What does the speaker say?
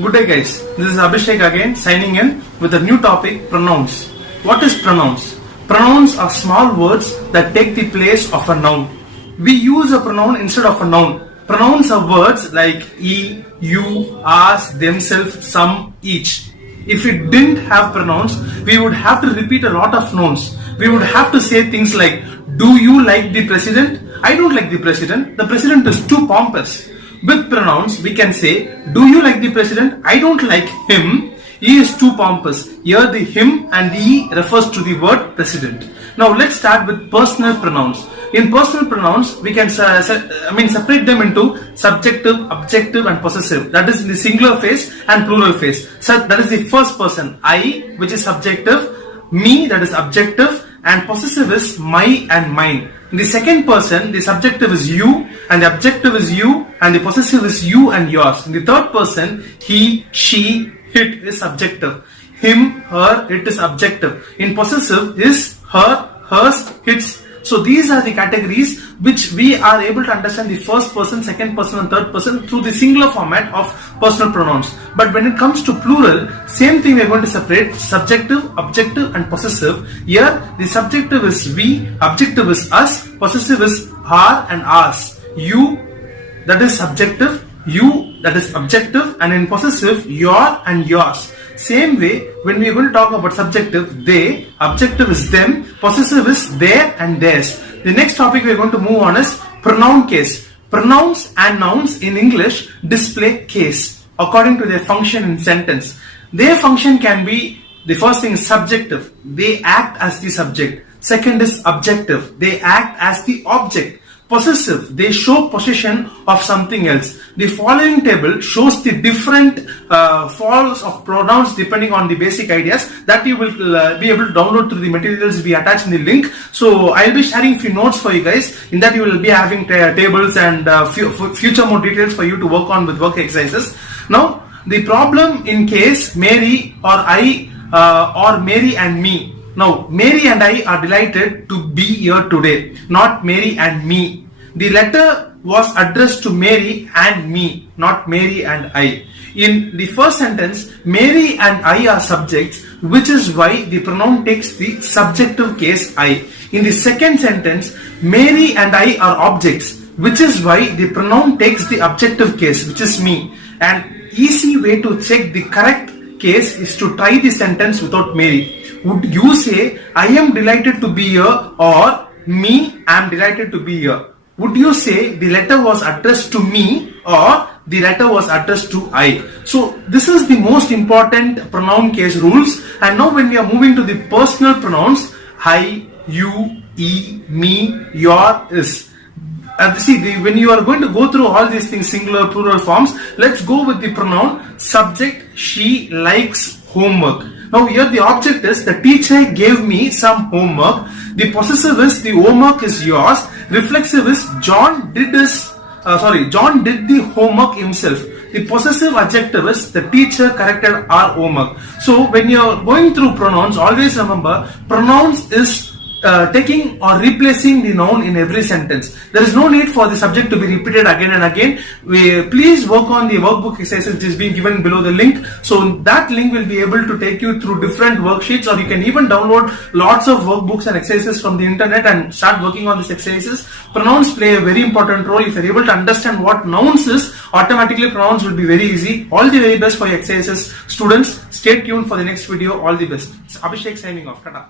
Good day guys, this is Abhishek again signing in with a new topic, pronouns. What is pronouns? Pronouns are small words that take the place of a noun. We use a pronoun instead of a noun. Pronouns are words like he, you, us, themselves, some, each. If we didn't have pronouns, we would have to repeat a lot of nouns. We would have to say things like, do you like the president? I don't like the president. The president is too pompous. With pronouns, we can say, do you like the president? I don't like him. He is too pompous. Here the him and the he refers to the word president. Now let's start with personal pronouns. In personal pronouns, we can separate them into subjective, objective and possessive. That is in the singular phase and plural phase. So that is the first person, I, which is subjective, me, that is objective, and possessive is my and mine. In the second person, the subjective is you, and the objective is you, and the possessive is you and yours. In the third person, he, she, it is subjective. Him, her, it is objective. In possessive is her, hers, its. So these are the categories which we are able to understand the first person, second person and third person through the singular format of personal pronouns. But when it comes to plural, same thing we are going to separate subjective, objective and possessive. Here the subjective is we, objective is us, possessive is our and ours. You, that is subjective, you, that is objective, and in possessive your and yours. Same way, when we are going to talk about subjective, they, objective is them, possessive is their and theirs. The next topic we are going to move on is pronoun case. Pronouns and nouns in English display case according to their function in sentence. Their function can be, the first thing is subjective, they act as the subject. Second is objective, they act as the object. Possessive, they show possession of something else. The following table shows the different forms of pronouns depending on the basic ideas that you will be able to download through the materials we attach in the link. So I'll be sharing few notes for you guys. In that you will be having tables and future more details for you to work on with work exercises. Now the problem in case Mary or I or Mary and me. Now, Mary and I are delighted to be here today, not Mary and me. The letter was addressed to Mary and me, not Mary and I. In the first sentence, Mary and I are subjects, which is why the pronoun takes the subjective case I. In the second sentence, Mary and I are objects, which is why the pronoun takes the objective case, which is me. An easy way to check the correct case is to try the sentence without Mary. Would you say, I am delighted to be here, or me, I am delighted to be here? Would you say the letter was addressed to me, or the letter was addressed to I? So this is the most important pronoun case rules. And now when we are moving to the personal pronouns, I, you, he, me, your, is. When you are going to go through all these things, singular, plural forms, let's go with the pronoun subject, she likes homework. Now here the object is the teacher gave me some homework. The possessive is the homework is yours. Reflexive is John did the homework himself. The possessive adjective is the teacher corrected our homework. So when you are going through pronouns, always remember pronouns is taking or replacing the noun in every sentence. There is no need for the subject to be repeated again and again. Please work on the workbook exercises which is being given below the link. So that link will be able to take you through different worksheets, or you can even download lots of workbooks and exercises from the internet and start working on these exercises. Pronouns play a very important role. If you are able to understand what nouns is, automatically pronouns will be very easy. All the very best for your exercises. Students, stay tuned for the next video. All the best. It's Abhishek signing off. Tata.